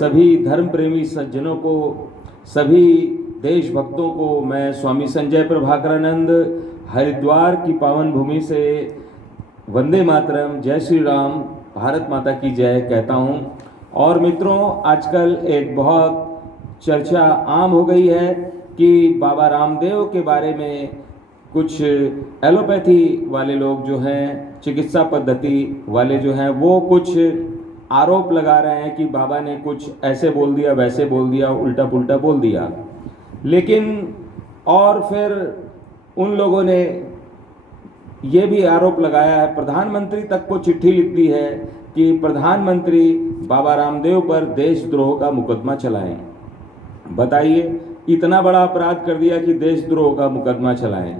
सभी धर्म प्रेमी सज्जनों को, सभी देशभक्तों को मैं स्वामी संजय प्रभाकरानंद हरिद्वार की पावन भूमि से वंदे मातरम, जय श्री राम, भारत माता की जय कहता हूँ। और मित्रों, आजकल एक बहुत चर्चा आम हो गई है कि बाबा रामदेव के बारे में कुछ एलोपैथी वाले लोग जो हैं, चिकित्सा पद्धति वाले जो हैं, वो कुछ आरोप लगा रहे हैं कि बाबा ने कुछ ऐसे बोल दिया, वैसे बोल दिया, उल्टा पुल्टा बोल दिया। लेकिन और फिर उन लोगों ने ये भी आरोप लगाया है, प्रधानमंत्री तक को चिट्ठी लिख दी है कि प्रधानमंत्री बाबा रामदेव पर देशद्रोह का मुकदमा चलाएं। बताइए, इतना बड़ा अपराध कर दिया कि देशद्रोह का मुकदमा चलाएं।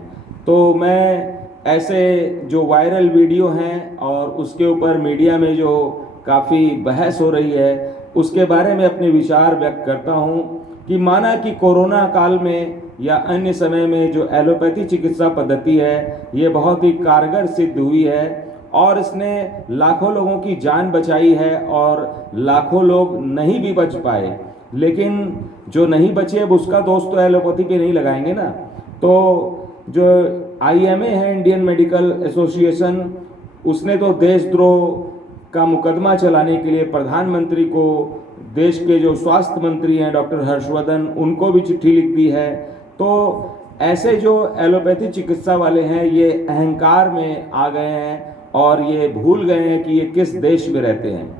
तो मैं ऐसे जो वायरल वीडियो हैं और उसके ऊपर मीडिया में जो काफ़ी बहस हो रही है, उसके बारे में अपने विचार व्यक्त करता हूं कि माना कि कोरोना काल में या अन्य समय में जो एलोपैथी चिकित्सा पद्धति है, ये बहुत ही कारगर सिद्ध हुई है और इसने लाखों लोगों की जान बचाई है और लाखों लोग नहीं भी बच पाए। लेकिन जो नहीं बचे, अब उसका दोष तो एलोपैथी पे नहीं लगाएंगे ना। तो जो IMA है, इंडियन मेडिकल एसोसिएशन, उसने तो देशद्रोह का मुकदमा चलाने के लिए प्रधानमंत्री को, देश के जो स्वास्थ्य मंत्री हैं डॉक्टर हर्षवर्धन, उनको भी चिट्ठी लिख दी है। तो ऐसे जो एलोपैथी चिकित्सा वाले हैं, ये अहंकार में आ गए हैं और ये भूल गए हैं कि ये किस देश में रहते हैं।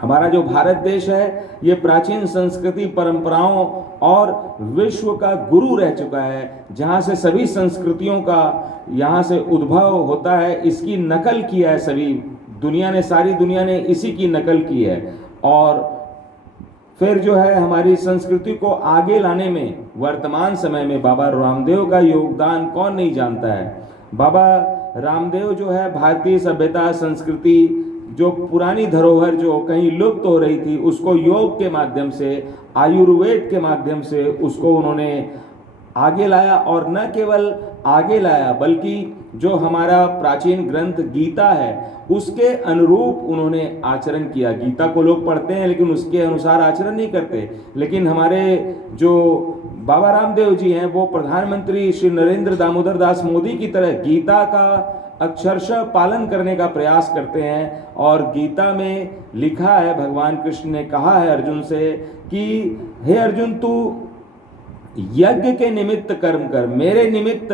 हमारा जो भारत देश है, ये प्राचीन संस्कृति, परंपराओं और विश्व का गुरु रह चुका है, जहाँ से सभी संस्कृतियों का यहाँ से उद्भव होता है। इसकी नकल किया है सभी दुनिया ने, सारी दुनिया ने इसी की नकल की है। और फिर जो है, हमारी संस्कृति को आगे लाने में वर्तमान समय में बाबा रामदेव का योगदान कौन नहीं जानता है। बाबा रामदेव जो है, भारतीय सभ्यता, संस्कृति, जो पुरानी धरोहर जो कहीं लुप्त हो रही थी, उसको योग के माध्यम से, आयुर्वेद के माध्यम से उसको उन्होंने आगे लाया। और न केवल आगे लाया, बल्कि जो हमारा प्राचीन ग्रंथ गीता है, उसके अनुरूप उन्होंने आचरण किया। गीता को लोग पढ़ते हैं लेकिन उसके अनुसार आचरण नहीं करते। लेकिन हमारे जो बाबा रामदेव जी हैं, वो प्रधानमंत्री श्री नरेंद्र दामोदर दास मोदी की तरह गीता का अक्षरशः पालन करने का प्रयास करते हैं। और गीता में लिखा है, भगवान कृष्ण ने कहा है अर्जुन से कि हे अर्जुन, तू यज्ञ के निमित्त कर्म कर, मेरे निमित्त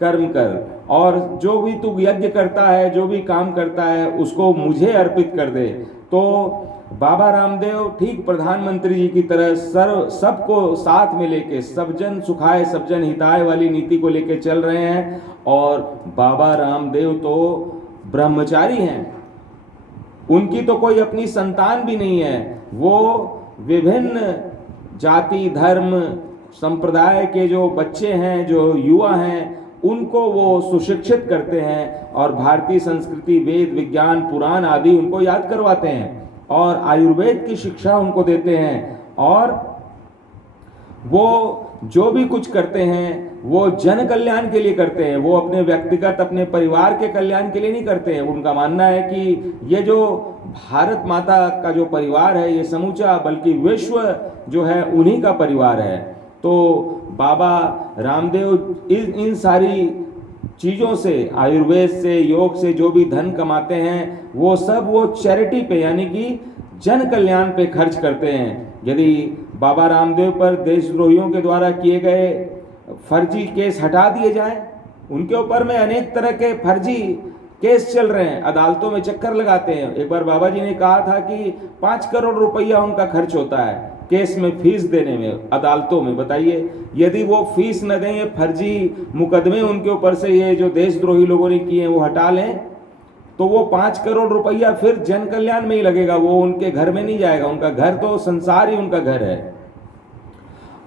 कर्म कर, और जो भी तू यज्ञ करता है, जो भी काम करता है, उसको मुझे अर्पित कर दे। तो बाबा रामदेव ठीक प्रधानमंत्री जी की तरह सबको साथ में लेके, सब जन सुखाए सब जन हिताय वाली नीति को लेके चल रहे हैं। और बाबा रामदेव तो ब्रह्मचारी हैं, उनकी तो कोई अपनी संतान भी नहीं है। वो विभिन्न जाति, धर्म, संप्रदाय के जो बच्चे हैं, जो युवा हैं, उनको वो सुशिक्षित करते हैं और भारतीय संस्कृति, वेद, विज्ञान, पुराण आदि उनको याद करवाते हैं और आयुर्वेद की शिक्षा उनको देते हैं। और वो जो भी कुछ करते हैं, वो जन कल्याण के लिए करते हैं। वो अपने व्यक्तिगत, अपने परिवार के कल्याण के लिए नहीं करते हैं। उनका मानना है कि ये जो भारत माता का जो परिवार है, ये समूचा, बल्कि विश्व जो है उन्हीं का परिवार है। तो बाबा रामदेव इन सारी चीज़ों से, आयुर्वेद से, योग से जो भी धन कमाते हैं, वो सब वो चैरिटी पे, यानी कि जन कल्याण पे खर्च करते हैं। यदि बाबा रामदेव पर देशद्रोहियों के द्वारा किए गए फर्जी केस हटा दिए जाएं, उनके ऊपर में अनेक तरह के फर्जी केस चल रहे हैं, अदालतों में चक्कर लगाते हैं। एक बार बाबा जी ने कहा था कि 5 करोड़ रुपया उनका खर्च होता है केस में, फीस देने में, अदालतों में। बताइए, यदि वो फीस न दें, ये फर्जी मुकदमे उनके ऊपर से ये जो देशद्रोही लोगों ने किए हैं वो हटा लें, तो वो 5 करोड़ रुपया फिर जन कल्याण में ही लगेगा, वो उनके घर में नहीं जाएगा। उनका घर तो संसार ही उनका घर है।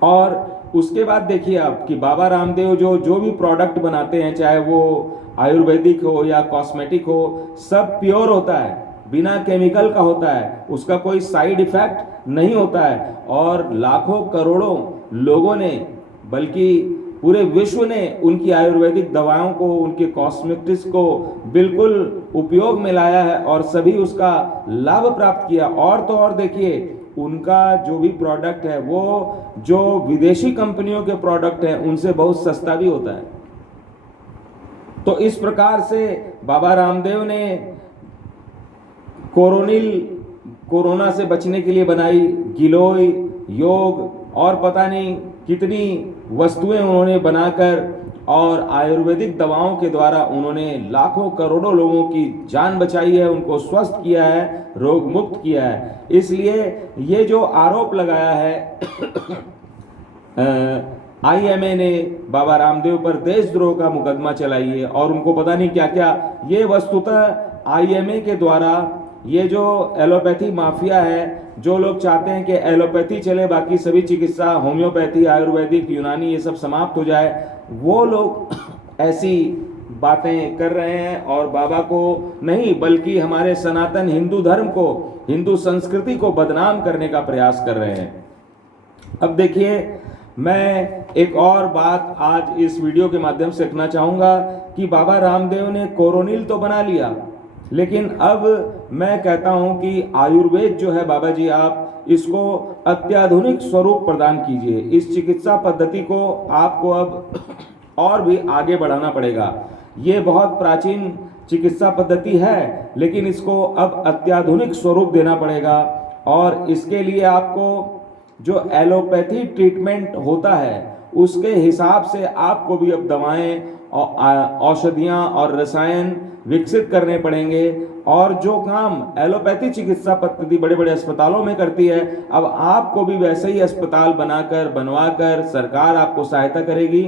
और उसके बाद देखिए आप कि बाबा रामदेव जो भी प्रोडक्ट बनाते हैं, चाहे वो आयुर्वेदिक हो या कॉस्मेटिक हो, सब प्योर होता है, बिना केमिकल का होता है, उसका कोई साइड इफेक्ट नहीं होता है। और लाखों करोड़ों लोगों ने, बल्कि पूरे विश्व ने उनकी आयुर्वेदिक दवाओं को, उनके कॉस्मेटिक्स को बिल्कुल उपयोग में लाया है और सभी उसका लाभ प्राप्त किया। और तो और देखिए उनका जो भी प्रोडक्ट है वो जो विदेशी कंपनियों के प्रोडक्ट हैं उनसे बहुत सस्ता भी होता है। तो इस प्रकार से बाबा रामदेव ने कोरोना से बचने के लिए बनाई गिलोय, योग और पता नहीं कितनी वस्तुएं उन्होंने बनाकर और आयुर्वेदिक दवाओं के द्वारा उन्होंने लाखों करोड़ों लोगों की जान बचाई है, उनको स्वस्थ किया है, रोग मुक्त किया है। इसलिए ये जो आरोप लगाया है IMA ने बाबा रामदेव पर देशद्रोह का मुकदमा चलाई है और उनको पता नहीं क्या क्या, ये वस्तुतः IMA के द्वारा ये जो एलोपैथी माफिया है, जो लोग चाहते हैं कि एलोपैथी चले, बाकी सभी चिकित्सा होम्योपैथी, आयुर्वेदिक, यूनानी ये सब समाप्त हो जाए, वो लोग ऐसी बातें कर रहे हैं और बाबा को नहीं बल्कि हमारे सनातन हिंदू धर्म को, हिंदू संस्कृति को बदनाम करने का प्रयास कर रहे हैं। अब देखिए, मैं एक और बात आज इस वीडियो के माध्यम से कहना चाहूँगा कि बाबा रामदेव ने कोरोनिल तो बना लिया, लेकिन अब मैं कहता हूं कि आयुर्वेद जो है बाबा जी, आप इसको अत्याधुनिक स्वरूप प्रदान कीजिए। इस चिकित्सा पद्धति को आपको अब और भी आगे बढ़ाना पड़ेगा। ये बहुत प्राचीन चिकित्सा पद्धति है, लेकिन इसको अब अत्याधुनिक स्वरूप देना पड़ेगा और इसके लिए आपको जो एलोपैथी ट्रीटमेंट होता है उसके हिसाब से आपको भी अब दवाएं, औषधियाँ और रसायन विकसित करने पड़ेंगे। और जो काम एलोपैथी चिकित्सा पद्धति बड़े बड़े अस्पतालों में करती है, अब आपको भी वैसे ही अस्पताल बनवाकर सरकार आपको सहायता करेगी,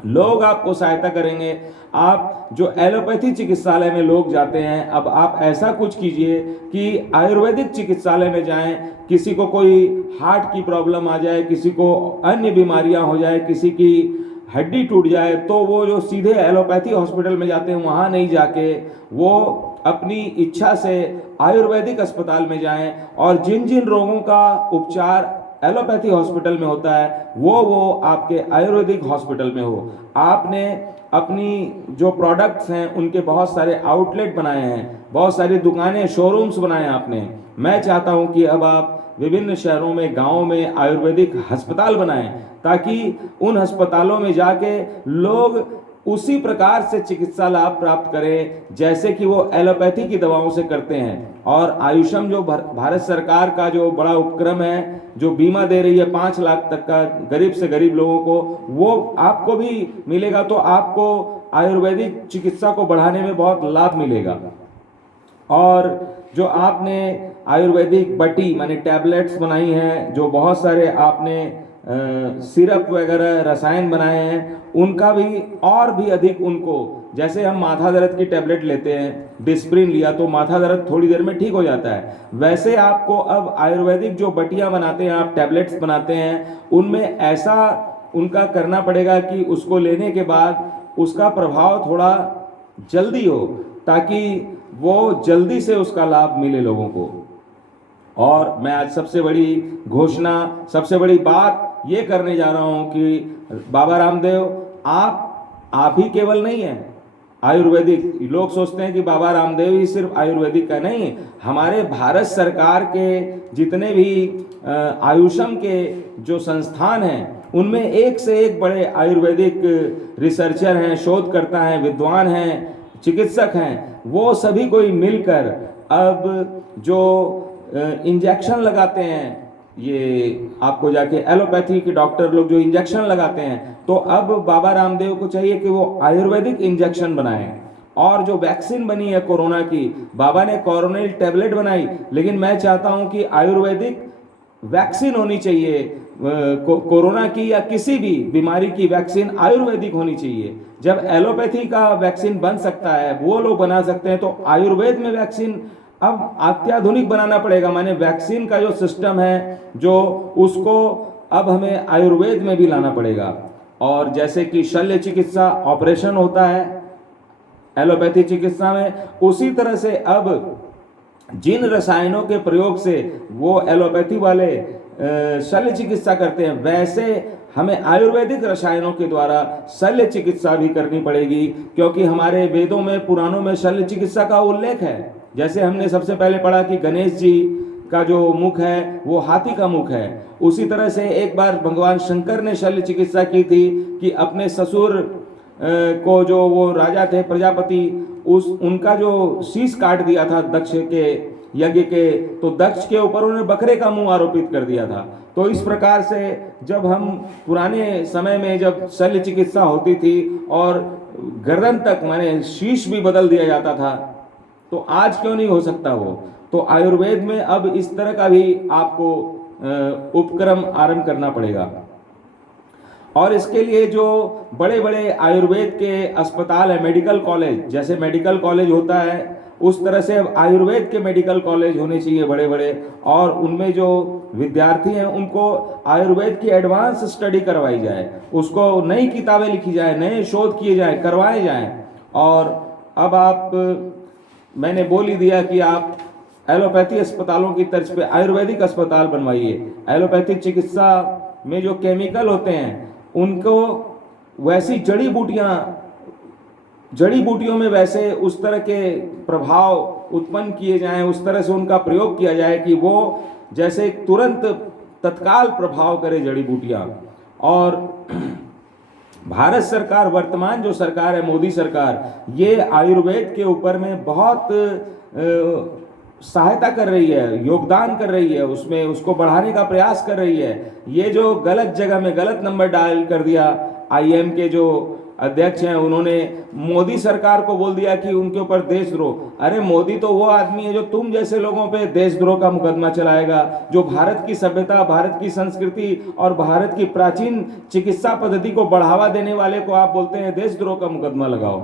लोग आपको सहायता करेंगे। आप जो एलोपैथी चिकित्सालय में लोग जाते हैं, अब आप ऐसा कुछ कीजिए कि आयुर्वेदिक चिकित्सालय में जाएं। किसी को कोई हार्ट की प्रॉब्लम आ जाए, किसी को अन्य बीमारियां हो जाए, किसी की हड्डी टूट जाए, तो वो जो सीधे एलोपैथी हॉस्पिटल में जाते हैं वहाँ नहीं जाके वो अपनी इच्छा से आयुर्वेदिक अस्पताल में जाएं और जिन जिन रोगों का उपचार एलोपैथी हॉस्पिटल में होता है वो आपके आयुर्वेदिक हॉस्पिटल में हो। आपने अपनी जो प्रोडक्ट्स हैं उनके बहुत सारे आउटलेट बनाए हैं, बहुत सारी दुकानें, शोरूम्स बनाए हैं आपने। मैं चाहता हूं कि अब आप विभिन्न शहरों में, गांवों में आयुर्वेदिक अस्पताल बनाएं ताकि उन अस्पतालों में जाके लोग उसी प्रकार से चिकित्सा लाभ प्राप्त करें जैसे कि वो एलोपैथी की दवाओं से करते हैं। और आयुषम जो भारत सरकार का जो बड़ा उपक्रम है, जो बीमा दे रही है 5 लाख तक का गरीब से गरीब लोगों को, वो आपको भी मिलेगा, तो आपको आयुर्वेदिक चिकित्सा को बढ़ाने में बहुत लाभ मिलेगा। और जो आपने आयुर्वेदिक बटी माने टैबलेट्स बनाई हैं, जो बहुत सारे आपने सिरप वगैरह रसायन बनाए हैं, उनका भी और भी अधिक उनको, जैसे हम माथा दर्द की टैबलेट लेते हैं, डिस्प्रिन लिया तो माथा दर्द थोड़ी देर में ठीक हो जाता है, वैसे आपको अब आयुर्वेदिक जो बटियां बनाते हैं, आप टैबलेट्स बनाते हैं, उनमें ऐसा उनका करना पड़ेगा कि उसको लेने के बाद उसका प्रभाव थोड़ा जल्दी हो, ताकि वो जल्दी से उसका लाभ मिले लोगों को। और मैं आज सबसे बड़ी घोषणा, सबसे बड़ी बात ये करने जा रहा हूं कि बाबा रामदेव आप ही केवल नहीं है आयुर्वेदिक। लोग सोचते हैं कि बाबा रामदेव ही सिर्फ आयुर्वेदिक का नहीं, हमारे भारत सरकार के जितने भी आयुषम के जो संस्थान हैं उनमें एक से एक बड़े आयुर्वेदिक रिसर्चर हैं, शोधकर्ता हैं, विद्वान हैं, चिकित्सक हैं, वो सभी कोई मिलकर अब जो इंजेक्शन लगाते हैं, ये आपको जाके एलोपैथी के डॉक्टर लोग जो इंजेक्शन लगाते हैं, तो अब बाबा रामदेव को चाहिए कि वो आयुर्वेदिक इंजेक्शन बनाएं। और जो वैक्सीन बनी है कोरोना की, बाबा ने कोरोनिल टैबलेट बनाई, लेकिन मैं चाहता हूं कि आयुर्वेदिक वैक्सीन होनी चाहिए, कोरोना की या किसी भी बीमारी की वैक्सीन आयुर्वेदिक होनी चाहिए। जब एलोपैथी का वैक्सीन बन सकता है, वो लोग बना सकते हैं, तो आयुर्वेद में वैक्सीन अब अत्याधुनिक बनाना पड़ेगा। माने वैक्सीन का जो सिस्टम है, जो उसको अब हमें आयुर्वेद में भी लाना पड़ेगा। और जैसे कि शल्य चिकित्सा ऑपरेशन होता है एलोपैथी चिकित्सा में, उसी तरह से अब जिन रसायनों के प्रयोग से वो एलोपैथी वाले शल्य चिकित्सा करते हैं, वैसे हमें आयुर्वेदिक रसायनों के द्वारा शल्य चिकित्सा भी करनी पड़ेगी, क्योंकि हमारे वेदों में, पुराणों में शल्य चिकित्सा का उल्लेख है। जैसे हमने सबसे पहले पढ़ा कि गणेश जी का जो मुख है वो हाथी का मुख है। उसी तरह से एक बार भगवान शंकर ने शल्य चिकित्सा की थी कि अपने ससुर को, जो वो राजा थे प्रजापति, उनका जो शीश काट दिया था दक्ष के यज्ञ के, तो दक्ष के ऊपर उन्होंने बकरे का मुंह आरोपित कर दिया था। तो इस प्रकार से जब हम पुराने समय में जब शल्य चिकित्सा होती थी और गर्दन तक माने शीश भी बदल दिया जाता था, तो आज क्यों नहीं हो सकता वो? तो आयुर्वेद में अब इस तरह का भी आपको उपक्रम आरंभ करना पड़ेगा। और इसके लिए जो बड़े बड़े आयुर्वेद के अस्पताल है, मेडिकल कॉलेज, जैसे मेडिकल कॉलेज होता है उस तरह से अब आयुर्वेद के मेडिकल कॉलेज होने चाहिए बड़े बड़े, और उनमें जो विद्यार्थी हैं उनको आयुर्वेद की एडवांस स्टडी करवाई जाए, उसको नई किताबें लिखी जाए, नए शोध किए जाए, करवाए जाएं। और अब आप, मैंने बोल ही दिया कि आप एलोपैथी अस्पतालों की तर्ज पे आयुर्वेदिक अस्पताल बनवाइए। एलोपैथी चिकित्सा में जो केमिकल होते हैं उनको वैसी जड़ी बूटियों में वैसे उस तरह के प्रभाव उत्पन्न किए जाएं, उस तरह से उनका प्रयोग किया जाए कि वो जैसे तुरंत तत्काल प्रभाव करे जड़ी बूटियां। और भारत सरकार, वर्तमान जो सरकार है मोदी सरकार, ये आयुर्वेद के ऊपर में बहुत सहायता कर रही है, योगदान कर रही है, उसमें उसको बढ़ाने का प्रयास कर रही है। ये जो गलत जगह में गलत नंबर डायल कर दिया, आईएम के जो अध्यक्ष हैं उन्होंने मोदी सरकार को बोल दिया कि उनके ऊपर देशद्रोह। अरे मोदी तो वो आदमी है जो तुम जैसे लोगों पे देशद्रोह का मुकदमा चलाएगा, जो भारत की सभ्यता, भारत की संस्कृति और भारत की प्राचीन चिकित्सा पद्धति को बढ़ावा देने वाले को आप बोलते हैं देशद्रोह का मुकदमा लगाओ।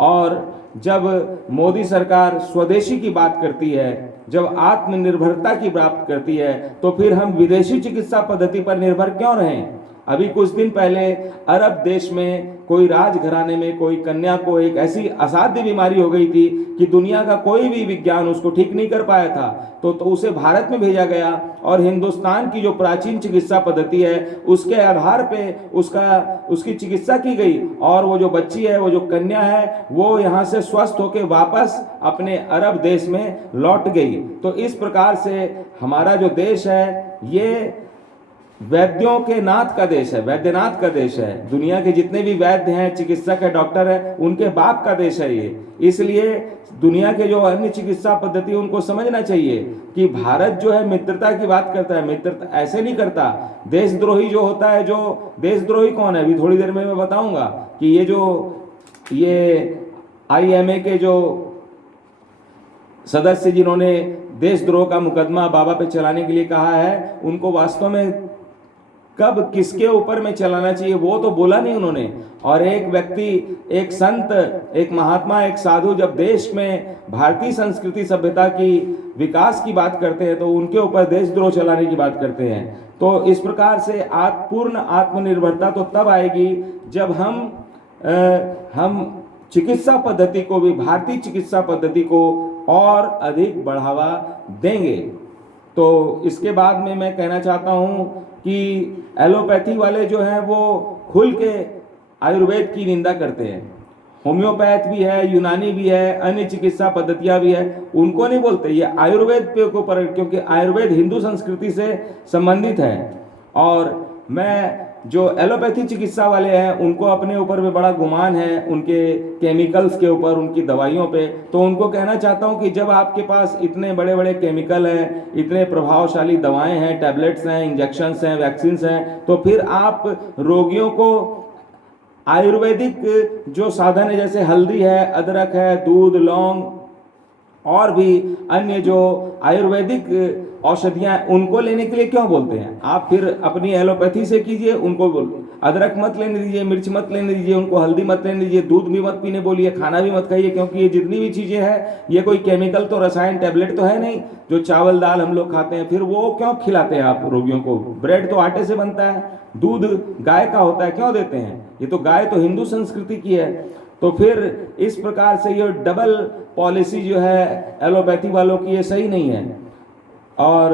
और जब मोदी सरकार स्वदेशी की बात करती है, जब आत्मनिर्भरता की बात करती है, तो फिर हम विदेशी चिकित्सा पद्धति पर निर्भर क्यों रहें? अभी कुछ दिन पहले अरब देश में कोई राजघराने में कोई कन्या को एक ऐसी असाध्य बीमारी हो गई थी कि दुनिया का कोई भी विज्ञान उसको ठीक नहीं कर पाया था, तो उसे भारत में भेजा गया और हिंदुस्तान की जो प्राचीन चिकित्सा पद्धति है उसके आधार पे उसकी चिकित्सा की गई, और वो जो बच्ची है, वो जो कन्या है, वो यहाँ से स्वस्थ होकर वापस अपने अरब देश में लौट गई। तो इस प्रकार से हमारा जो देश है ये वैद्यों के नाथ का देश है, वैद्यनाथ का देश है। दुनिया के जितने भी वैद्य हैं, चिकित्सक है, डॉक्टर है, उनके बाप का देश है ये। इसलिए दुनिया के जो अन्य चिकित्सा पद्धति उनको समझना चाहिए कि भारत जो है मित्रता की बात करता है, मित्रता ऐसे नहीं करता। देशद्रोही जो होता है, जो देशद्रोही कौन है अभी थोड़ी देर में मैं बताऊंगा कि ये IMA के जो सदस्य जिन्होंने देशद्रोह का मुकदमा बाबा पे चलाने के लिए कहा है, उनको वास्तव में कब किसके ऊपर में चलाना चाहिए वो तो बोला नहीं उन्होंने। और एक व्यक्ति, एक संत, एक महात्मा, एक साधु जब देश में भारतीय संस्कृति सभ्यता की विकास की बात करते हैं तो उनके ऊपर देशद्रोह चलाने की बात करते हैं। तो इस प्रकार से पूर्ण आत्मनिर्भरता तो तब आएगी जब हम चिकित्सा पद्धति को भी, भारतीय चिकित्सा पद्धति को और अधिक बढ़ावा देंगे। तो इसके बाद में मैं कहना चाहता हूं कि एलोपैथी वाले जो हैं वो खुल के आयुर्वेद की निंदा करते हैं। होम्योपैथ भी है, यूनानी भी है, अन्य चिकित्सा पद्धतियां भी है, उनको नहीं बोलते, ये आयुर्वेद पे ऊपर, क्योंकि आयुर्वेद हिंदू संस्कृति से संबंधित है। और मैं जो एलोपैथी चिकित्सा वाले हैं उनको अपने ऊपर में बड़ा गुमान है, उनके केमिकल्स के ऊपर, उनकी दवाइयों पे। तो उनको कहना चाहता हूं कि जब आपके पास इतने बड़े बड़े केमिकल हैं, इतने प्रभावशाली दवाएं हैं, टैबलेट्स हैं, इंजेक्शंस हैं, वैक्सीन्स हैं, तो फिर आप रोगियों को आयुर्वेदिक जो साधन है जैसे हल्दी है, अदरक है, दूध, लौंग और भी अन्य जो आयुर्वेदिक औषधियां उनको लेने के लिए क्यों बोलते हैं? आप फिर अपनी एलोपैथी से कीजिए, उनको अदरक मत लेने दीजिए, मिर्च मत लेने दीजिए, उनको हल्दी मत लेने दीजिए, दूध भी मत पीने बोलिए, खाना भी मत खाइए, क्योंकि ये जितनी भी चीजें हैं ये कोई केमिकल तो, रसायन, टैबलेट तो है नहीं। जो चावल दाल हम लोग खाते हैं फिर वो क्यों खिलाते हैं आप रोगियों को? ब्रेड तो आटे से बनता है, दूध गाय का होता है, क्यों देते हैं? ये तो गाय तो हिंदू संस्कृति की है। तो फिर इस प्रकार से ये डबल पॉलिसी जो है एलोपैथी वालों की, ये सही नहीं है। और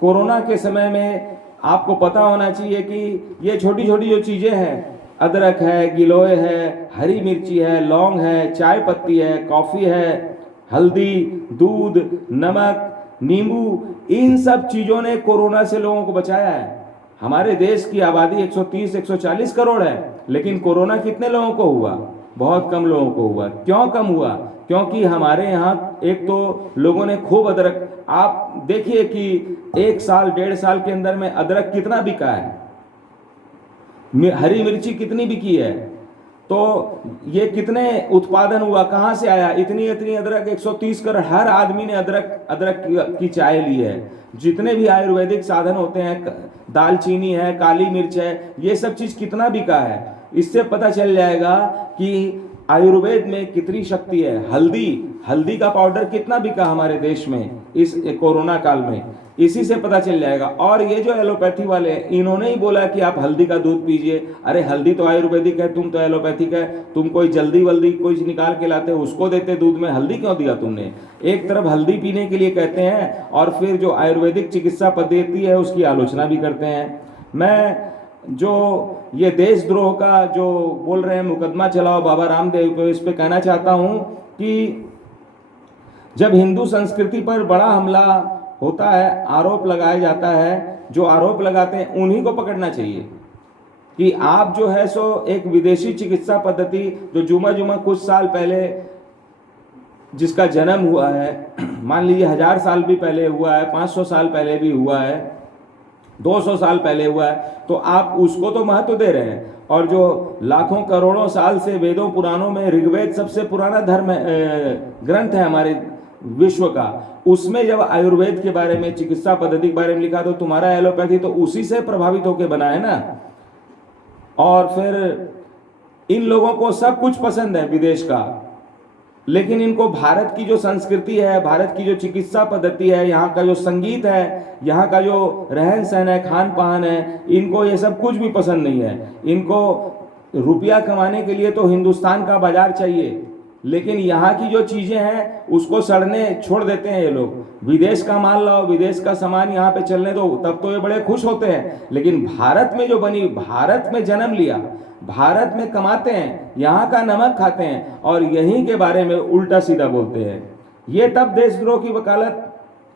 कोरोना के समय में आपको पता होना चाहिए कि ये छोटी छोटी जो चीज़ें हैं, अदरक है, गिलोय है, हरी मिर्ची है, लौंग है, चाय पत्ती है, कॉफ़ी है, हल्दी, दूध, नमक, नींबू, इन सब चीज़ों ने कोरोना से लोगों को बचाया है। हमारे देश की आबादी 130-140 करोड़ है, लेकिन कोरोना कितने लोगों को हुआ? बहुत कम लोगों को हुआ। क्यों कम हुआ? क्योंकि हमारे यहाँ एक तो लोगों ने खूब अदरक, आप देखिए कि 1 साल 1.5 साल के अंदर में अदरक कितना बिका है, हरी मिर्ची कितनी बिकी है, तो ये कितने उत्पादन हुआ, कहाँ से आया? इतनी इतनी अदरक, 130 करोड़, हर आदमी ने अदरक की चाय ली है। जितने भी आयुर्वेदिक साधन होते हैं, दालचीनी है, काली मिर्च है, ये सब चीज़ कितना बिका है। इससे पता चल जाएगा कि आयुर्वेद में कितनी शक्ति है। हल्दी का पाउडर कितना बिका हमारे देश में इस कोरोना काल में, इसी से पता चल जाएगा। और ये जो एलोपैथी वाले हैं, इन्होंने ही बोला कि आप हल्दी का दूध पीजिए। अरे हल्दी तो आयुर्वेदिक है, तुम तो एलोपैथिक है, तुम कोई जल्दी वल्दी कोई निकाल के लाते हो उसको देते दूध में, हल्दी क्यों दिया तुमने? एक तरफ हल्दी पीने के लिए कहते हैं और फिर जो आयुर्वेदिक चिकित्सा पद्धति है उसकी आलोचना भी करते हैं। मैं जो ये देशद्रोह का जो बोल रहे हैं मुकदमा चलाओ बाबा रामदेव को, इस पे कहना चाहता हूँ कि जब हिंदू संस्कृति पर बड़ा हमला होता है, आरोप लगाया जाता है, जो आरोप लगाते हैं उन्हीं को पकड़ना चाहिए कि आप जो है सो एक विदेशी चिकित्सा पद्धति जो जुमा कुछ साल पहले जिसका जन्म हुआ है, मान लीजिए 1000 साल भी पहले हुआ है, 500 साल पहले भी हुआ है, 200 साल पहले हुआ है, तो आप उसको तो महत्व दे रहे हैं। और जो लाखों करोड़ों साल से वेदों पुराणों में, ऋग्वेद सबसे पुराना धर्म ग्रंथ है हमारे विश्व का, उसमें जब आयुर्वेद के बारे में, चिकित्सा पद्धति के बारे में लिखा, तो तुम्हारा एलोपैथी तो उसी से प्रभावित होकर बना है ना। और फिर इन लोगों को सब कुछ पसंद है विदेश का, लेकिन इनको भारत की जो संस्कृति है, भारत की जो चिकित्सा पद्धति है, यहाँ का जो संगीत है, यहाँ का जो रहन सहन है, खान पान है, इनको ये सब कुछ भी पसंद नहीं है। इनको रुपया कमाने के लिए तो हिंदुस्तान का बाजार चाहिए, लेकिन यहाँ की जो चीज़ें हैं उसको सड़ने छोड़ देते हैं ये लोग। विदेश का माल लाओ, विदेश का सामान यहाँ पे चलने दो, तब तो ये बड़े खुश होते हैं। लेकिन भारत में जो बनी, भारत में जन्म लिया, भारत में कमाते हैं, यहाँ का नमक खाते हैं और यहीं के बारे में उल्टा सीधा बोलते हैं। ये तब देशद्रोह की वकालत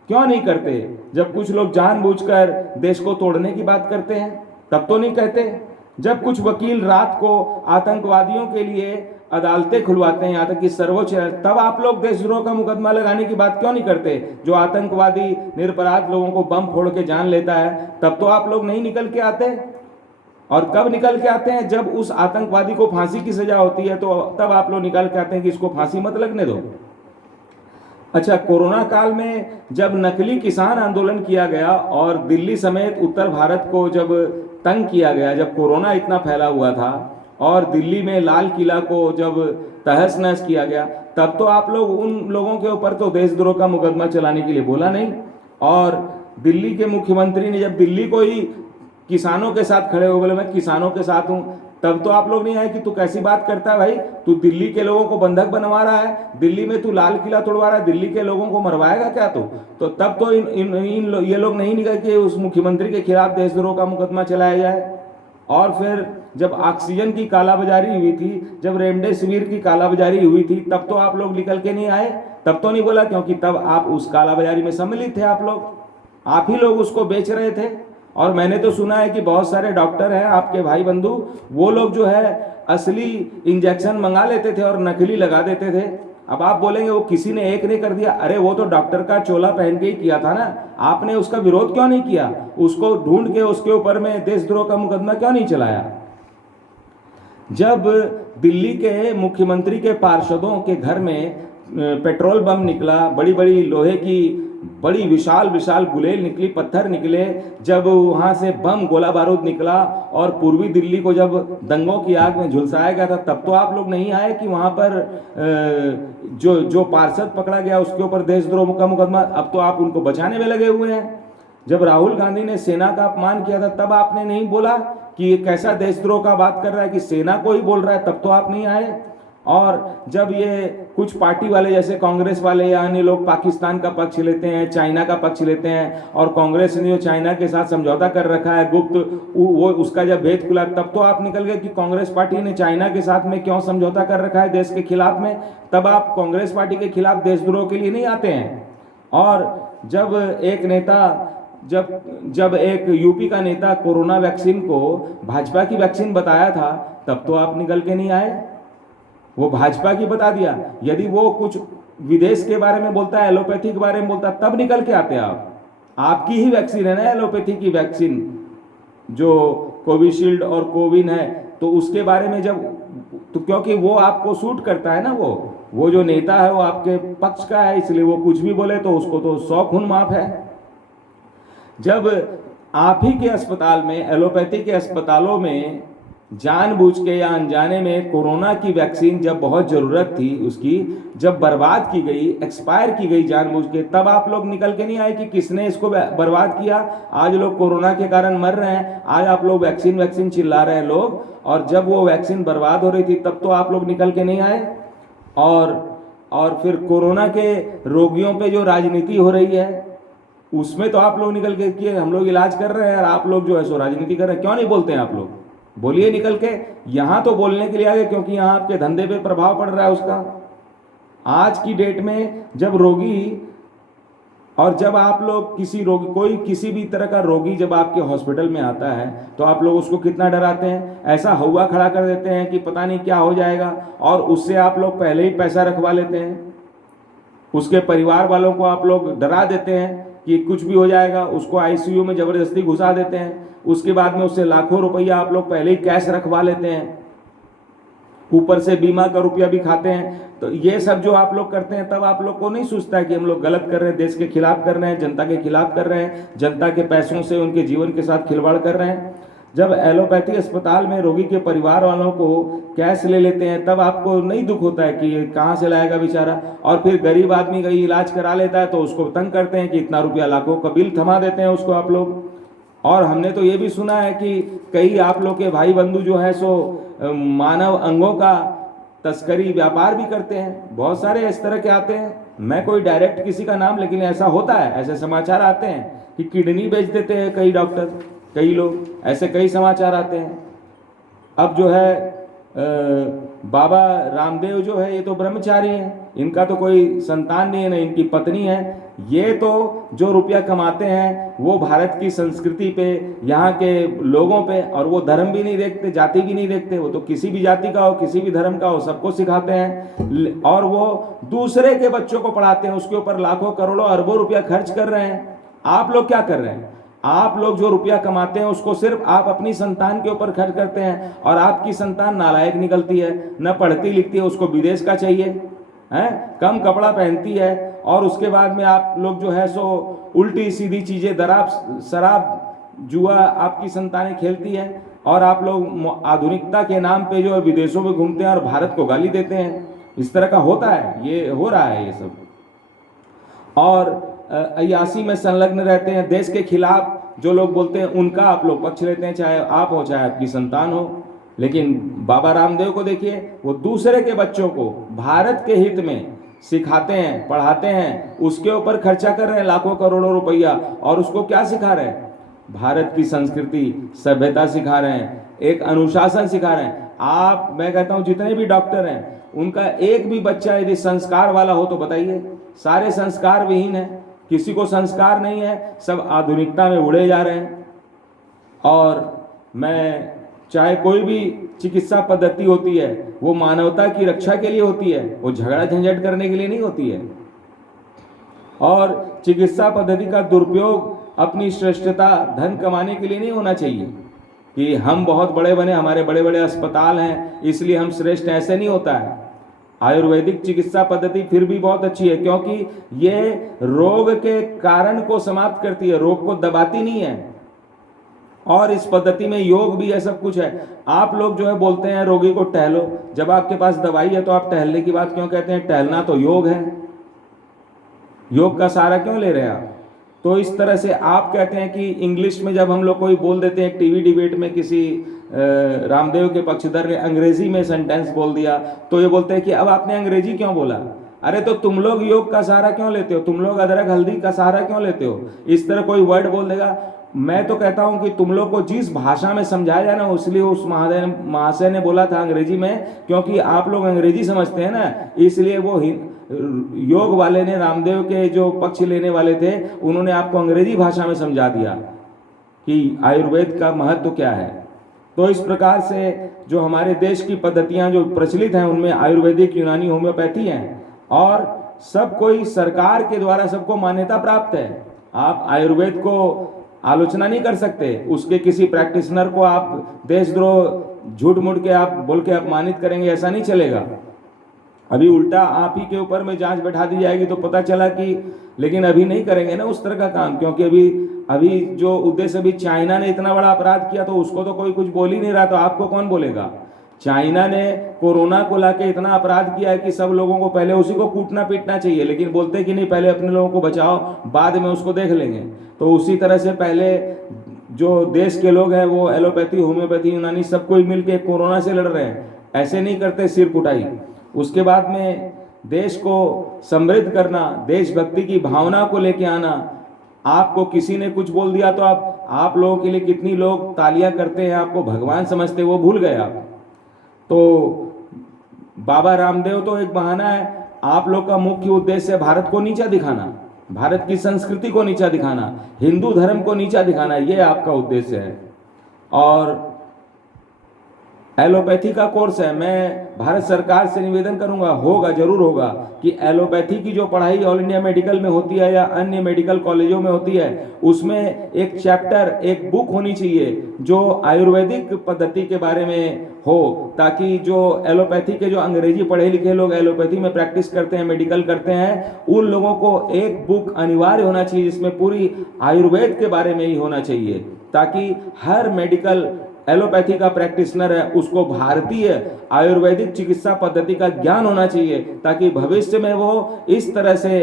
क्यों नहीं करते? जब कुछ लोग जानबूझकर देश को तोड़ने की बात करते हैं तब तो नहीं कहते। जब कुछ वकील रात को आतंकवादियों के लिए अदालतें खुलवाते हैं, यहाँ तक कि सर्वोच्च, तब आप लोग देशद्रोह का मुकदमा लगाने की बात क्यों नहीं करते? जो आतंकवादी निरपराध लोगों को बम फोड़ के जान लेता है, तब तो आप लोग नहीं निकल के आते। और कब निकल के आते हैं? जब उस आतंकवादी को फांसी की सजा होती है, तो तब आप लोग निकल के आते हैं कि इसको फांसी मत लगने दो। अच्छा, कोरोना काल में जब नकली किसान आंदोलन किया गया और दिल्ली समेत उत्तर भारत को जब तंग किया गया, जब कोरोना इतना फैला हुआ था और दिल्ली में लाल किला को जब तहस नहस किया गया, तब तो आप लोग उन लोगों के ऊपर तो देशद्रोह का मुकदमा चलाने के लिए बोला नहीं। और दिल्ली के मुख्यमंत्री ने जब दिल्ली को ही किसानों के साथ खड़े हो, बोले मैं किसानों के साथ हूँ, तब तो आप लोग नहीं आए कि तू कैसी बात करता है भाई, तू दिल्ली के लोगों को बंधक बनवा रहा है, दिल्ली में तू लाल किला तोड़वा रहा है, दिल्ली के लोगों को मरवाएगा क्या तू? तो तब तो ये लोग नहीं निकल के उस मुख्यमंत्री के खिलाफ देशद्रोह का मुकदमा चलाया जाए। और फिर जब ऑक्सीजन की कालाबाजारी हुई थी, जब रेमडेसिविर की कालाबाजारी हुई थी, तब तो आप लोग निकल के नहीं आए, तब तो नहीं बोला, क्योंकि तब आप उस कालाबाजारी में सम्मिलित थे। आप ही लोग उसको बेच रहे थे। और मैंने तो सुना है कि बहुत सारे डॉक्टर हैं आपके भाई बंधु, वो लोग जो है असली इंजेक्शन मंगा लेते थे और नकली लगा देते थे। अब आप बोलेंगे वो किसी ने एक ने कर दिया, अरे वो तो डॉक्टर का चोला पहन के ही किया था ना, आपने उसका विरोध क्यों नहीं किया? उसको ढूंढ के उसके ऊपर में देशद्रोह का मुकदमा क्यों नहीं चलाया? जब दिल्ली के मुख्यमंत्री के पार्षदों के घर में पेट्रोल बम निकला, बड़ी बड़ी लोहे की बड़ी विशाल विशाल गुलेल निकली, पत्थर निकले, जब वहाँ से बम गोला बारूद निकला और पूर्वी दिल्ली को जब दंगों की आग में झुलसाया गया था, तब तो आप लोग नहीं आए कि वहाँ पर जो पार्षद पकड़ा गया उसके ऊपर देशद्रोह का मुकदमा, अब तो आप उनको बचाने में लगे हुए हैं। जब राहुल गांधी ने सेना का अपमान किया था, तब आपने नहीं बोला कि ये कैसा देशद्रोह का बात कर रहा है, कि सेना को ही बोल रहा है, तब तो आप नहीं आए। और जब ये कुछ पार्टी वाले जैसे कांग्रेस वाले या अन्य लोग पाकिस्तान का पक्ष लेते हैं, चाइना का पक्ष लेते हैं, और कांग्रेस ने जो चाइना के साथ समझौता कर रखा है गुप्त, वो उसका जब भेद खुला, तब तो आप निकल गए कि कांग्रेस पार्टी ने चाइना के साथ में क्यों समझौता कर रखा है देश के खिलाफ में। तब आप कांग्रेस पार्टी के खिलाफ देशद्रोह के लिए नहीं आते हैं। और जब एक नेता जब जब एक यूपी का नेता कोरोना वैक्सीन को भाजपा की वैक्सीन बताया था, तब तो आप निकल के नहीं आए। वो भाजपा की बता दिया। यदि वो कुछ विदेश के बारे में बोलता है, एलोपैथी के बारे में बोलता है, तब निकल के आते आप। आपकी ही वैक्सीन है ना एलोपैथी की वैक्सीन, जो कोविशील्ड और कोविन है, तो उसके बारे में जब, तो क्योंकि वो आपको सूट करता है ना, वो जो नेता है वो आपके पक्ष का है, इसलिए वो कुछ भी बोले तो उसको तो 100 खून माफ है। जब आप ही के अस्पताल में, एलोपैथी के अस्पतालों में जानबूझ के या अनजाने में कोरोना की वैक्सीन जब बहुत ज़रूरत थी उसकी, जब बर्बाद की गई, एक्सपायर की गई जानबूझ के, तब आप लोग निकल के नहीं आए कि किसने इसको बर्बाद किया। आज लोग कोरोना के कारण मर रहे हैं, आज आप लोग वैक्सीन वैक्सीन चिल्ला रहे हैं लोग, और जब वो वैक्सीन बर्बाद हो रही थी तब तो आप लोग निकल के नहीं आए। और फिर कोरोना के रोगियों पे जो राजनीति हो रही है उसमें तो आप लोग निकल के किए, हम लोग इलाज कर रहे हैं और आप लोग जो है सो राजनीति कर रहे हैं। क्यों नहीं बोलते हैं आप लोग? बोलिए निकल के। यहाँ तो बोलने के लिए आ गए क्योंकि यहाँ आपके धंधे पे प्रभाव पड़ रहा है उसका। आज की डेट में जब रोगी, और जब आप लोग किसी रोगी, कोई किसी भी तरह का रोगी जब आपके हॉस्पिटल में आता है तो आप लोग उसको कितना डराते हैं, ऐसा हुआ खड़ा कर देते हैं कि पता नहीं क्या हो जाएगा, और उससे आप लोग पहले ही पैसा रखवा लेते हैं। उसके परिवार वालों को आप लोग डरा देते हैं कि कुछ भी हो जाएगा, उसको आईसीयू में ज़बरदस्ती घुसा देते हैं, उसके बाद में उससे लाखों रुपया आप लोग पहले ही कैश रखवा लेते हैं, ऊपर से बीमा का रुपया भी खाते हैं। तो ये सब जो आप लोग करते हैं, तब आप लोग को नहीं सोचता है कि हम लोग गलत कर रहे हैं, देश के खिलाफ कर रहे हैं, जनता के खिलाफ कर रहे हैं, जनता के पैसों से उनके जीवन के साथ खिलवाड़ कर रहे हैं। जब एलोपैथी अस्पताल में रोगी के परिवार वालों को कैश ले लेते हैं, तब आपको नहीं दुख होता है कि कहाँ से लाएगा बेचारा। और फिर गरीब आदमी कहीं इलाज करा लेता है तो उसको तंग करते हैं कि इतना रुपया, लाखों का बिल थमा देते हैं उसको आप लोग। और हमने तो ये भी सुना है कि कई आप लोग के भाई बंधु जो है सो मानव अंगों का तस्करी व्यापार भी करते हैं। बहुत सारे इस तरह के आते हैं, मैं कोई डायरेक्ट किसी का नाम, लेकिन ऐसा होता है, ऐसे समाचार आते हैं कि किडनी बेच देते हैं कई डॉक्टर, कई लोग, ऐसे कई समाचार आते हैं। अब जो है बाबा रामदेव जो है, ये तो ब्रह्मचारी हैं, इनका तो कोई संतान नहीं है, ना इनकी पत्नी है। ये तो जो रुपया कमाते हैं वो भारत की संस्कृति पे, यहाँ के लोगों पे, और वो धर्म भी नहीं देखते, जाति भी नहीं देखते, वो तो किसी भी जाति का हो, किसी भी धर्म का हो, सबको सिखाते हैं। और वो दूसरे के बच्चों को पढ़ाते हैं, उसके ऊपर लाखों करोड़ों अरबों रुपया खर्च कर रहे हैं। आप लोग क्या कर रहे हैं? आप लोग जो रुपया कमाते हैं उसको सिर्फ आप अपनी संतान के ऊपर खर्च करते हैं, और आपकी संतान नालायक निकलती है, न पढ़ती लिखती है, उसको विदेश का चाहिए है, कम कपड़ा पहनती है, और उसके बाद में आप लोग जो है सो उल्टी सीधी चीज़ें, दराब, शराब, जुआ आपकी संतानें खेलती है, और आप लोग आधुनिकता के नाम पे जो है विदेशों में घूमते हैं और भारत को गाली देते हैं। इस तरह का होता है, ये हो रहा है ये सब। और अयासी में संलग्न रहते हैं, देश के खिलाफ जो लोग बोलते हैं उनका आप लोग पक्ष लेते हैं, चाहे आप हो चाहे आपकी संतान हो। लेकिन बाबा रामदेव को देखिए, वो दूसरे के बच्चों को भारत के हित में सिखाते हैं, पढ़ाते हैं, उसके ऊपर खर्चा कर रहे हैं लाखों करोड़ों रुपया, और उसको क्या सिखा रहे हैं? भारत की संस्कृति, सभ्यता सिखा रहे हैं, एक अनुशासन सिखा रहे हैं। मैं कहता हूँ जितने भी डॉक्टर हैं उनका एक भी बच्चा यदि संस्कार वाला हो तो बताइए। सारे संस्कार विहीन है, किसी को संस्कार नहीं है, सब आधुनिकता में उड़े जा रहे हैं। और मैं चाहे कोई भी चिकित्सा पद्धति होती है वो मानवता की रक्षा के लिए होती है, वो झगड़ा झंझट करने के लिए नहीं होती है। और चिकित्सा पद्धति का दुरुपयोग अपनी श्रेष्ठता, धन कमाने के लिए नहीं होना चाहिए कि हम बहुत बड़े बने, हमारे बड़े बड़े अस्पताल हैं इसलिए हम श्रेष्ठ, ऐसे नहीं होता है। आयुर्वेदिक चिकित्सा पद्धति फिर भी बहुत अच्छी है, क्योंकि ये रोग के कारण को समाप्त करती है, रोग को दबाती नहीं है। और इस पद्धति में योग भी है, सब कुछ है। आप लोग जो है बोलते हैं रोगी को टहलो, जब आपके पास दवाई है तो आप टहलने की बात क्यों कहते हैं? टहलना तो योग है, योग का सहारा क्यों ले रहे हैं आप? तो इस तरह से आप कहते हैं कि इंग्लिश में जब हम लोग कोई बोल देते हैं, टीवी डिबेट में किसी रामदेव के पक्षधर ने अंग्रेजी में सेंटेंस बोल दिया तो ये बोलते हैं कि अब आपने अंग्रेजी क्यों बोला? अरे तो तुम लोग योग का सहारा क्यों लेते हो? तुम लोग अदरक हल्दी का सहारा क्यों लेते हो? इस तरह कोई वर्ड बोल देगा। मैं तो कहता हूं कि तुम लोग को जिस भाषा में समझाया जाए ना, इसलिए उस महाशय ने बोला था अंग्रेजी में, क्योंकि आप लोग अंग्रेजी समझते हैं ना, इसलिए वो योग वाले ने, रामदेव के जो पक्ष लेने वाले थे, उन्होंने आपको अंग्रेजी भाषा में समझा दिया कि आयुर्वेद का महत्व क्या है। तो इस प्रकार से जो हमारे देश की पद्धतियां जो प्रचलित हैं उनमें आयुर्वेदिक, यूनानी, होम्योपैथी हैं और सब कोई सरकार के द्वारा सबको मान्यता प्राप्त है। आप आयुर्वेद को आलोचना नहीं कर सकते, उसके किसी प्रैक्टिशनर को आप देशद्रोह झूठ मूठ के आप बोल के अपमानित करेंगे, ऐसा नहीं चलेगा। अभी उल्टा आप ही के ऊपर में जांच बैठा दी जाएगी तो पता चला कि, लेकिन अभी नहीं करेंगे ना उस तरह का काम, क्योंकि अभी जो उद्देश्य, अभी चाइना ने इतना बड़ा अपराध किया तो उसको तो कोई कुछ बोल ही नहीं रहा, तो आपको कौन बोलेगा। चाइना ने कोरोना को लाके इतना अपराध किया है कि सब लोगों को पहले उसी को कूटना पीटना चाहिए, लेकिन बोलते कि नहीं, पहले अपने लोगों को बचाओ, बाद में उसको देख लेंगे। तो उसी तरह से पहले जो देश के लोग हैं वो एलोपैथी, होम्योपैथी, यूनानी सब कोई मिलके कोरोना से लड़ रहे हैं, ऐसे नहीं करते सिर कुटाई। उसके बाद में देश को समृद्ध करना, देशभक्ति की भावना को लेके आना। आपको किसी ने कुछ बोल दिया तो आप लोगों के लिए कितनी लोग तालियां करते हैं, आपको भगवान समझते, वो भूल गए आप। तो बाबा रामदेव तो एक बहाना है, आप लोग का मुख्य उद्देश्य है भारत को नीचा दिखाना, भारत की संस्कृति को नीचा दिखाना, हिंदू धर्म को नीचा दिखाना, ये आपका उद्देश्य है। और एलोपैथी का कोर्स है, मैं भारत सरकार से निवेदन करूंगा, होगा, जरूर होगा, कि एलोपैथी की जो पढ़ाई ऑल इंडिया मेडिकल में होती है या अन्य मेडिकल कॉलेजों में होती है, उसमें एक चैप्टर, एक बुक होनी चाहिए जो आयुर्वेदिक पद्धति के बारे में हो, ताकि जो एलोपैथी के जो अंग्रेजी पढ़े लिखे लोग एलोपैथी में प्रैक्टिस करते हैं, मेडिकल करते हैं, उन लोगों को एक बुक अनिवार्य होना चाहिए जिसमें पूरी आयुर्वेद के बारे में ही होना चाहिए, ताकि हर मेडिकल एलोपैथी का प्रैक्टिशनर है उसको भारतीय आयुर्वेदिक चिकित्सा पद्धति का ज्ञान होना चाहिए, ताकि भविष्य में वो इस तरह से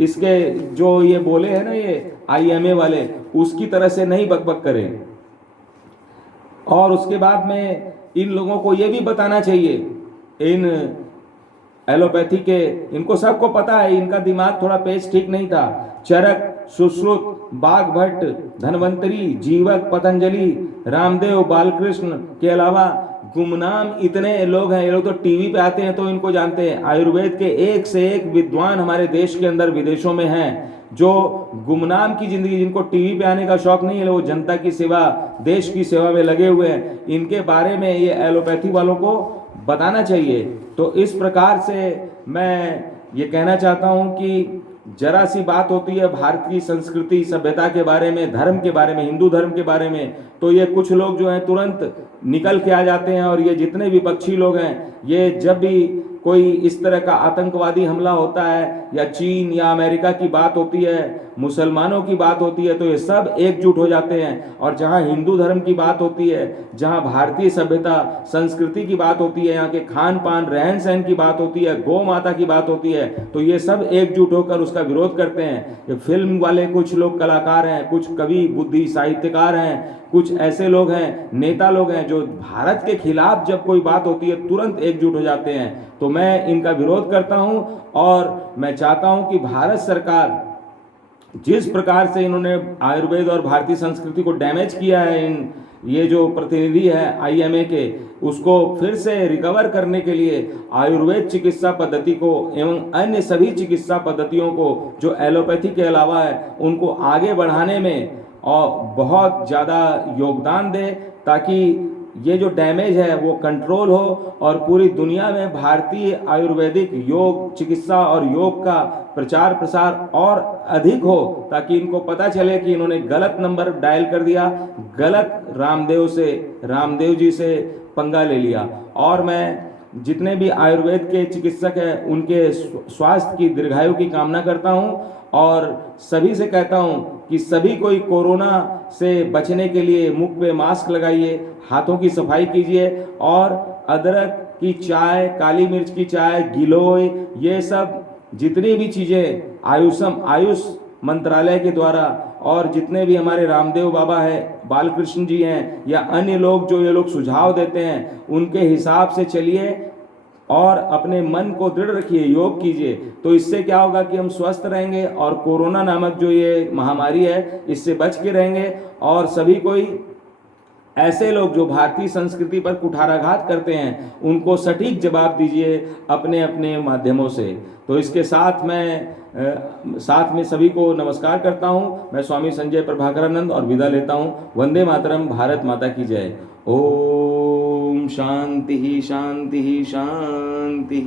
इसके जो ये बोले हैं ना, ये IMA वाले, उसकी तरह से नहीं बकबक करें। और उसके बाद में इन लोगों को ये भी बताना चाहिए, इन एलोपैथी के, इनको सबको पता है, इनका दिमाग थोड़ा पेज ठीक नहीं था। चरक, सुश्रुत, बाघभट्ट, धन्वंतरी, जीवक, पतंजलि, रामदेव, बालकृष्ण के अलावा गुमनाम इतने लोग हैं, ये लोग तो टीवी पे आते हैं तो इनको जानते हैं। आयुर्वेद के एक से एक विद्वान हमारे देश के अंदर, विदेशों में हैं, जो गुमनाम की जिंदगी, जिनको टीवी पे आने का शौक नहीं है, वो जनता की सेवा, देश की सेवा में लगे हुए हैं। इनके बारे में ये एलोपैथी वालों को बताना चाहिए। तो इस प्रकार से मैं ये कहना चाहता हूं कि जरा सी बात होती है भारत की संस्कृति, सभ्यता के बारे में, धर्म के बारे में, हिंदू धर्म के बारे में, तो ये कुछ लोग जो हैं तुरंत निकल के आ जाते हैं। और ये जितने विपक्षी लोग हैं, ये जब भी कोई इस तरह का आतंकवादी हमला होता है या चीन या अमेरिका की बात होती है, मुसलमानों की बात होती है, तो ये सब एकजुट हो जाते हैं। और जहाँ हिंदू धर्म की बात होती है, जहाँ भारतीय सभ्यता संस्कृति की बात होती है, यहाँ के खान पान रहन सहन की बात होती है, गौ माता की बात होती है, तो ये सब एकजुट होकर उसका विरोध करते हैं। ये फिल्म वाले कुछ लोग कलाकार हैं, कुछ कवि, बुद्धि, साहित्यकार हैं, कुछ ऐसे लोग हैं, नेता लोग हैं, जो भारत के खिलाफ जब कोई बात होती है तुरंत एकजुट हो जाते हैं। तो मैं इनका विरोध करता हूं और मैं चाहता हूं कि भारत सरकार जिस प्रकार से इन्होंने आयुर्वेद और भारतीय संस्कृति को डैमेज किया है, ये जो प्रतिनिधि है IMA के, उसको फिर से रिकवर करने के लिए आयुर्वेद चिकित्सा पद्धति को एवं अन्य सभी चिकित्सा पद्धतियों को जो एलोपैथी के अलावा है उनको आगे बढ़ाने में और बहुत ज़्यादा योगदान दे, ताकि ये जो डैमेज है वो कंट्रोल हो और पूरी दुनिया में भारतीय आयुर्वेदिक योग चिकित्सा और योग का प्रचार प्रसार और अधिक हो, ताकि इनको पता चले कि इन्होंने गलत नंबर डायल कर दिया, गलत रामदेव जी से पंगा ले लिया। और मैं जितने भी आयुर्वेद के चिकित्सक हैं उनके स्वास्थ्य की, दीर्घायु की कामना करता हूं और सभी से कहता हूं कि सभी कोई कोरोना से बचने के लिए मुख पे मास्क लगाइए, हाथों की सफाई कीजिए और अदरक की चाय, काली मिर्च की चाय, गिलोय, ये सब जितनी भी चीज़ें आयुष मंत्रालय के द्वारा और जितने भी हमारे रामदेव बाबा हैं, बालकृष्ण जी हैं या अन्य लोग जो ये लोग सुझाव देते हैं, उनके हिसाब से चलिए और अपने मन को दृढ़ रखिए, योग कीजिए। तो इससे क्या होगा कि हम स्वस्थ रहेंगे और कोरोना नामक जो ये महामारी है इससे बच के रहेंगे। और सभी कोई ऐसे लोग जो भारतीय संस्कृति पर कुठाराघात करते हैं उनको सटीक जवाब दीजिए अपने अपने माध्यमों से। तो इसके साथ में सभी को नमस्कार करता हूँ। मैं स्वामी संजय प्रभाकरानंद और विदा लेता हूँ। वंदे मातरम, भारत माता की जय। ओम शांति शांति शांति।